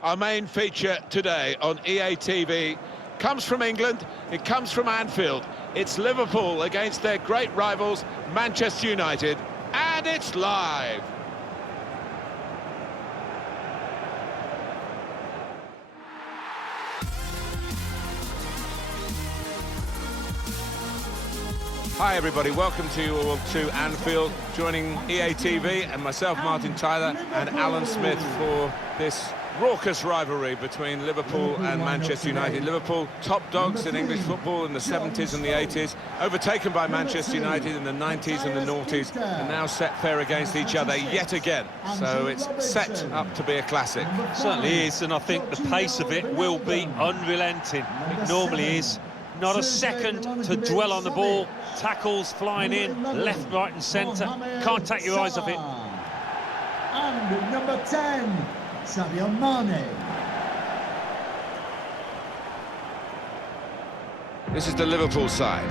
Our main feature today on EA TV comes from England, it comes from Anfield. It's Liverpool against their great rivals, Manchester United, and it's live. Hi everybody, welcome to you all to Anfield, joining EA TV and myself, Martin Tyler, and Alan Smith for this raucous rivalry between Liverpool and Manchester United. Liverpool, top dogs in English football in the 70s and the 80s, overtaken by Manchester United in the 90s and the noughties, and now set fair against each other yet again. So it's set up to be a classic. It certainly is, and I think the pace of it will be unrelenting. It normally is. Not a second to dwell on the ball. Tackles flying in, left, right and centre. Can't take your eyes off it. And number 10, Sadio Mane. This is the Liverpool side.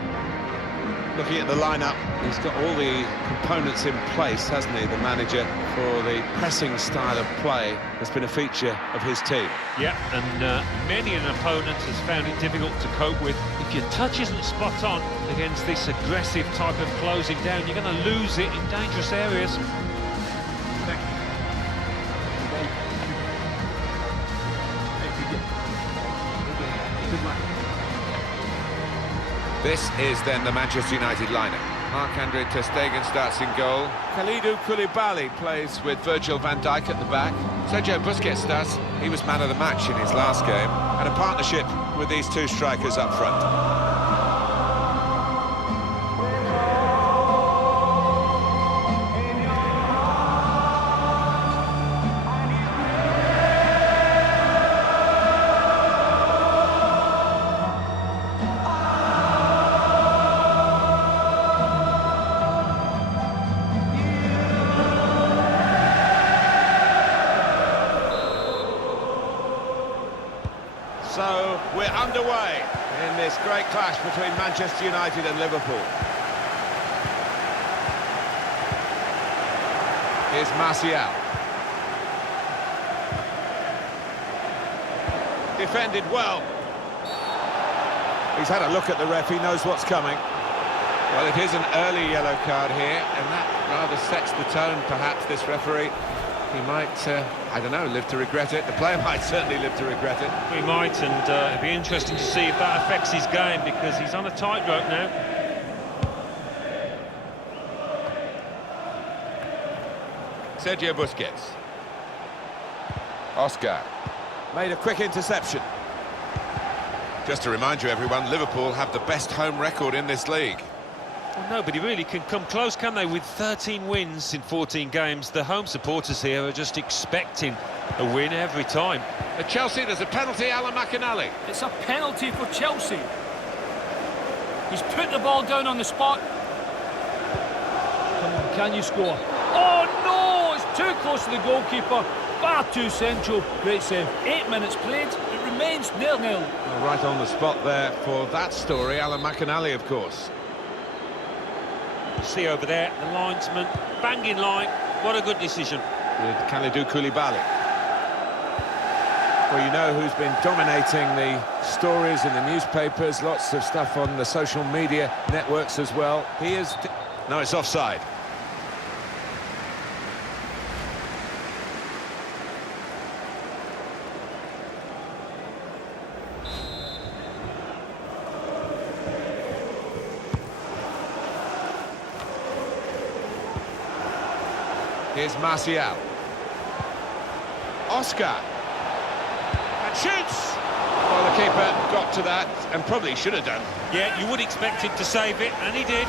Looking at the lineup, he's got all the components in place, hasn't he, the manager, for the pressing style of play that's been a feature of his team. Yeah, and many an opponent has found it difficult to cope with. If your touch isn't spot on against this aggressive type of closing down, you're going to lose it in dangerous areas. This is then the Manchester United lineup. Marc-Andre ter Stegen starts in goal. Kalidou Koulibaly plays with Virgil van Dijk at the back. Sergio Busquets starts. He was man of the match in his last game. And a partnership with these two strikers up front. So we're underway in this great clash between Manchester United and Liverpool. Here's Martial. Defended well. He's had a look at the ref, he knows what's coming. Well, it is an early yellow card here, and that rather sets the tone, perhaps, this referee. He might, I don't know, live to regret it. The player might certainly live to regret it. He might, and it'd be interesting to see if that affects his game, because he's on a tightrope now. Sergio Busquets. Oscar. Made a quick interception. Just to remind you, everyone, Liverpool have the best home record in this league. Well, nobody really can come close, can they? With 13 wins in 14 games, the home supporters here are just expecting a win every time. At Chelsea, there's a penalty, Alan McInally. It's a penalty for Chelsea. He's put the ball down on the spot. Come on, can you score? Oh, no! It's too close to the goalkeeper. Far too central. Great save. 8 minutes played. It remains 0-0. Well, right on the spot there for that story, Alan McInally, of course. See over there, the linesman, banging line. What a good decision. With Kalidou Koulibaly. Well, you know who's been dominating the stories in the newspapers, lots of stuff on the social media networks as well. He is... No, it's offside. Here's Martial. Oscar. And shoots! Well, the keeper got to that and probably should have done. Yeah, you would expect him to save it, and he did.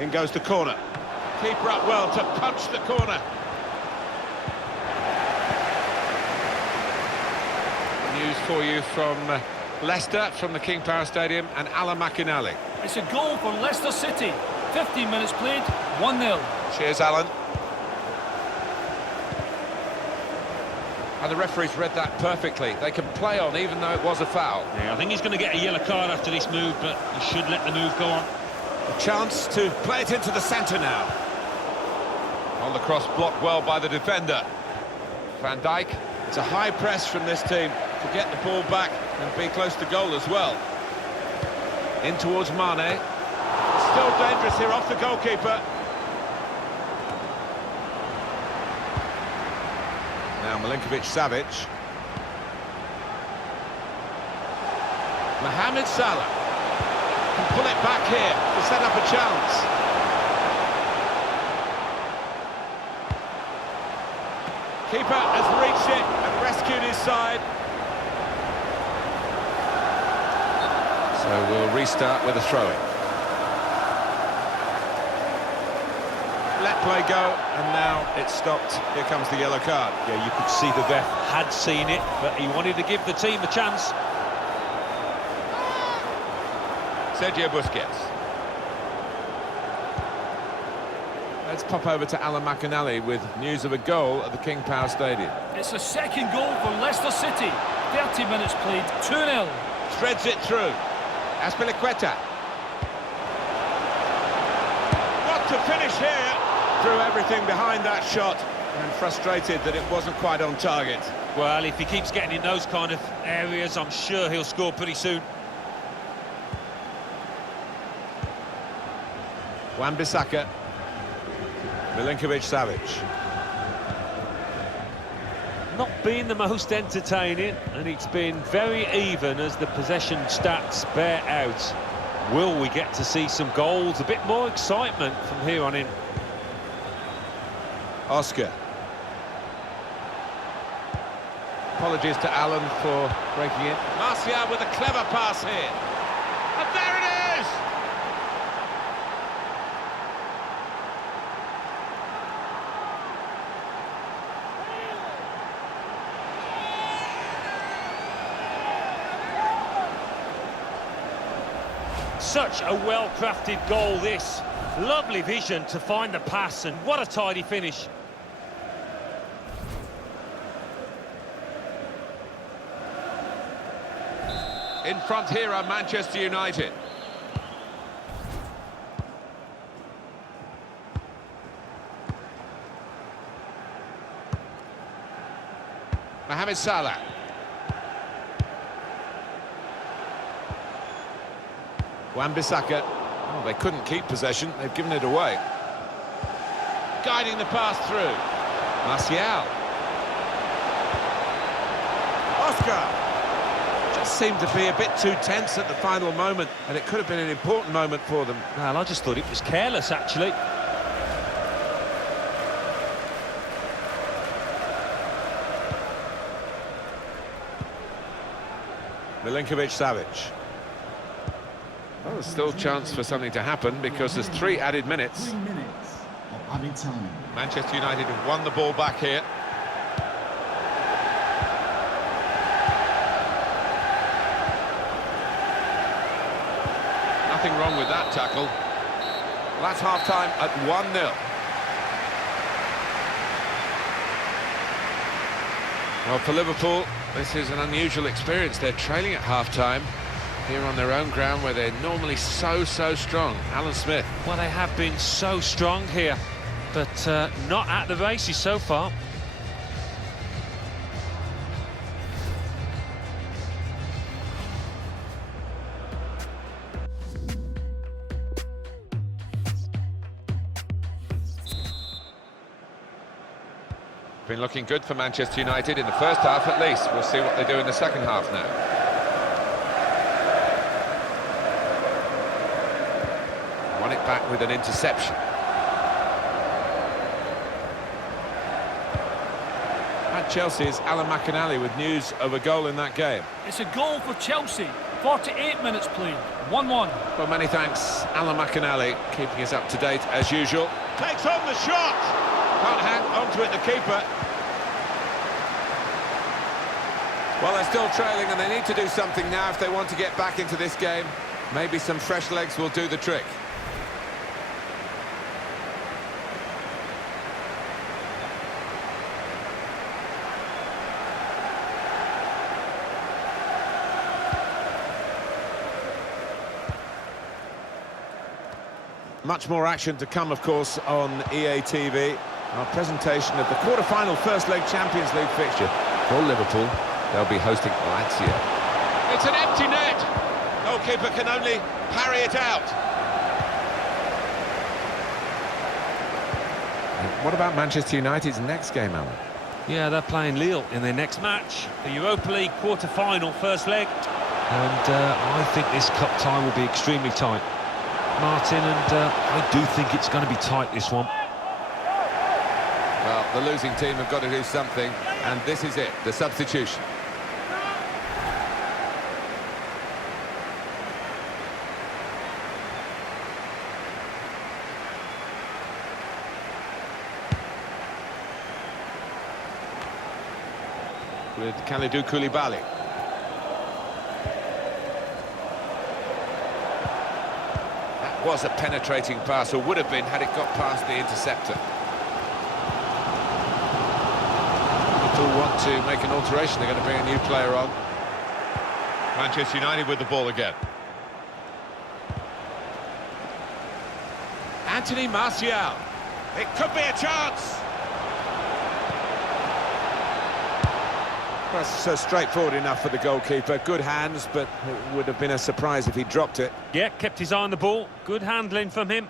In goes the corner. Keeper up well to punch the corner. News for you from Leicester, from the King Power Stadium, and Alan McInally. It's a goal for Leicester City. 15 minutes played, 1-0. Cheers, Alan. And the referee's read that perfectly. They can play on even though it was a foul. Yeah, I think he's going to get a yellow card after this move, but he should let the move go on. A chance to play it into the centre now. On the cross, blocked well by the defender. Van Dijk. It's a high press from this team to get the ball back and be close to goal as well. In towards Mane. Still dangerous here off the goalkeeper. Now Milinkovic-Savic. Mohamed Salah can pull it back here to set up a chance. Keeper has reached it and rescued his side. So we'll restart with a throw-in. Let play go, and now it's stopped. Here comes the yellow card. Yeah, you could see the ref had seen it, but he wanted to give the team a chance. Sergio Busquets. Let's pop over to Alan McInally with news of a goal at the King Power Stadium. It's a second goal for Leicester City. 30 minutes played, 2-0. Threads it through. Azpilicueta. What to finish here? Threw everything behind that shot and frustrated that it wasn't quite on target. Well, if he keeps getting in those kind of areas, I'm sure he'll score pretty soon. Wan-Bissaka. Milinkovic-Savic. Not being the most entertaining, and it's been very even as the possession stats bear out. Will we get to see some goals, a bit more excitement from here on in? Oscar. Apologies to Alan for breaking in. Martial with a clever pass here. And there it is! Such a well-crafted goal, this. Lovely vision to find the pass, and what a tidy finish. In front here are Manchester United. Mohamed Salah. Wan-Bissaka. Oh, they couldn't keep possession. They've given it away. Guiding the pass through. Martial. Oscar. Just seemed to be a bit too tense at the final moment, and it could have been an important moment for them. Well, I just thought it was careless, actually. Milinkovic-Savic. Well, there's still a chance for something to happen because there's 3 added minutes. 3 minutes of added time. Manchester United have won the ball back here. Nothing wrong with that tackle. Well, that's half-time at 1-0. Well, for Liverpool, this is an unusual experience. They're trailing at half-time here on their own ground where they're normally so strong. Alan Smith. Well, they have been so strong here, but not at the races so far. Been looking good for Manchester United in the first half at least. We'll see what they do in the second half now. Won it back with an interception. At Chelsea's Alan McInally with news of a goal in that game. It's a goal for Chelsea. 48 minutes played, 1-1. Well, many thanks, Alan McInally, keeping us up to date as usual. Takes on the shot! Can't hang onto it, the keeper. Well, they're still trailing and they need to do something now if they want to get back into this game. Maybe some fresh legs will do the trick. Much more action to come, of course, on EA TV. Our presentation of the quarter-final first leg Champions League fixture. For Liverpool, they'll be hosting Lazio. It's an empty net! Goalkeeper can only parry it out. And what about Manchester United's next game, Alan? Yeah, they're playing Lille in their next match. The Europa League quarter-final first leg. And I think this cup tie will be extremely tight, Martin, and I do think it's going to be tight, this one. Well, the losing team have got to do something, and this is it, the substitution. With Kalidou Koulibaly. That was a penetrating pass, or would have been had it got past the interceptor. Liverpool want to make an alteration. They're going to bring a new player on. Manchester United with the ball again. Anthony Martial. It could be a chance. That's straightforward enough for the goalkeeper. Good hands, but it would have been a surprise if he dropped it. Yeah, kept his eye on the ball. Good handling from him.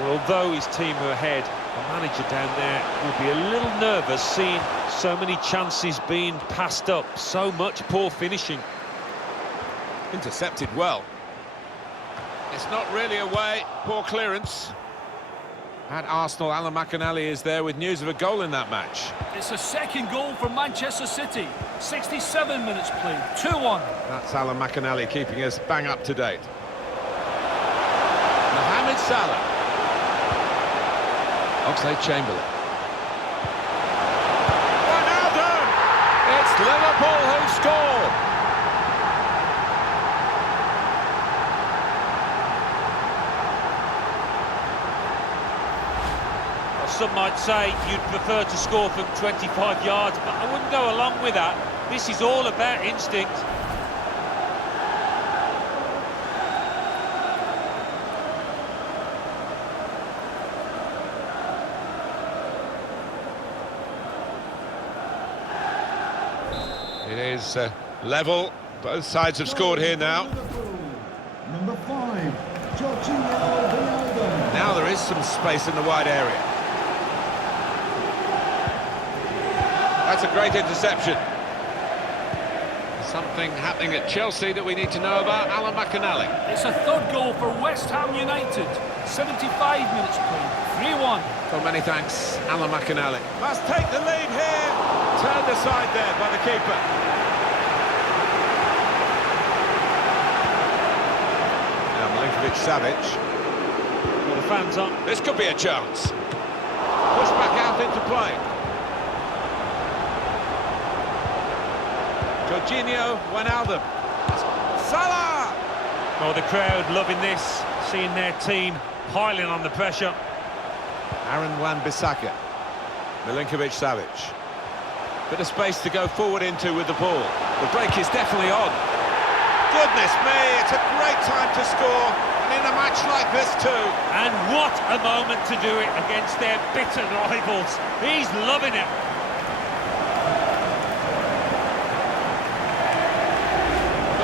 Well, although his team are ahead, the manager down there will be a little nervous seeing so many chances being passed up. So much poor finishing. Intercepted well. It's not really away. Poor clearance. At Arsenal, Alan McInally is there with news of a goal in that match. It's a second goal for Manchester City. 67 minutes played, 2-1. That's Alan McInally keeping us bang up to date. Mohamed Salah. Oxlade-Chamberlain. Ronaldo! It's Liverpool who score. Some might say you'd prefer to score from 25 yards, but I wouldn't go along with that. This is all about instinct. It is level. Both sides have scored here now. Number 5, Jorginho. Now there is some space in the wide area. That's a great interception. Something happening at Chelsea that we need to know about. Alan McInally. It's a third goal for West Ham United. 75 minutes played, 3-1. Well, many thanks, Alan McInally. Must take the lead here. Turned aside there by the keeper. Now Milinkovic-Savic. Well, the fans on. This could be a chance. Push back out into play. Jorginho, Wijnaldum. Salah! Oh, the crowd loving this, seeing their team piling on the pressure. Aaron Wan-Bissaka. Milinkovic-Savic. Bit of space to go forward into with the ball. The break is definitely on. Goodness me, it's a great time to score, and in a match like this too. And what a moment to do it against their bitter rivals. He's loving it.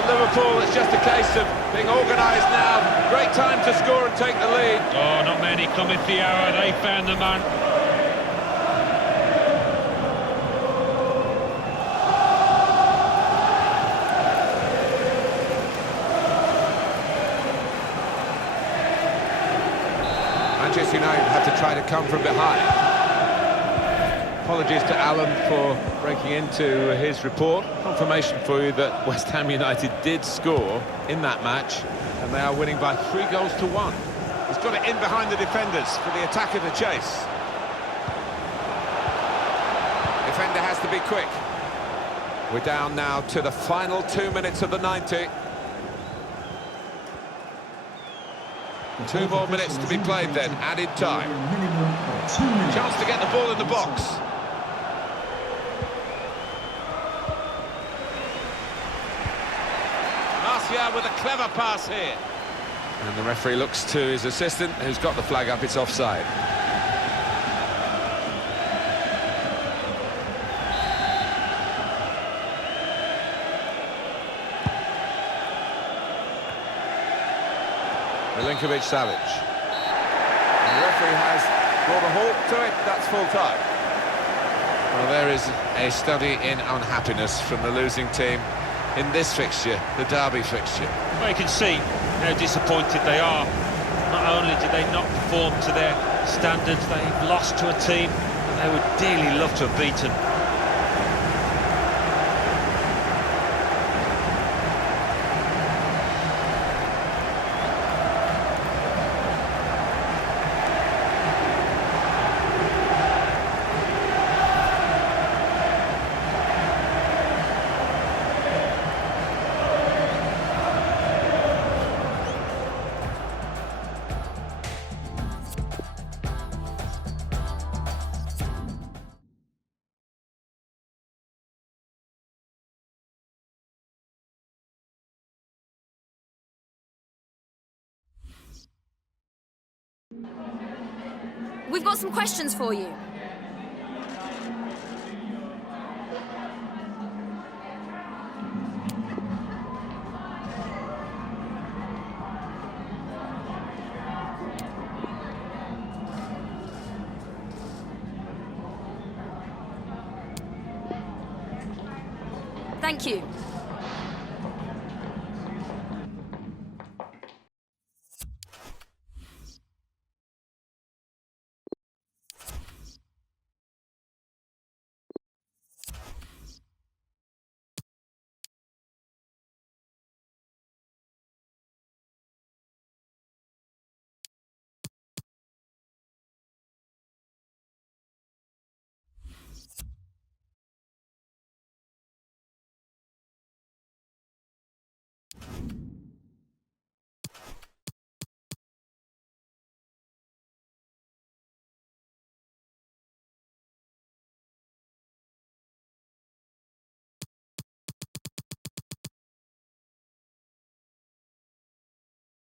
Liverpool, it's just a case of being organised now. Great time to score and take the lead. Oh, not many coming to the arrow. They found the man. Manchester United had to try to come from behind. Apologies to Alan for breaking into his report. Confirmation for you that West Ham United did score in that match, and they are winning by 3-1. He's got it in behind the defenders for the attacker to chase. Defender has to be quick. We're down now to the final 2 minutes of the 90. 2 more minutes to be played then, added time. Chance to get the ball in the box. Martial with a clever pass here. And the referee looks to his assistant, who's got the flag up, it's offside. Milinkovic-Savic. The referee has brought a halt to it. That's full time. Well, there is a study in unhappiness from the losing team in this fixture, the derby fixture. Well, you can see how disappointed they are. Not only did they not perform to their standards, they've lost to a team that they would dearly love to have beaten. We've got some questions for you. Thank you.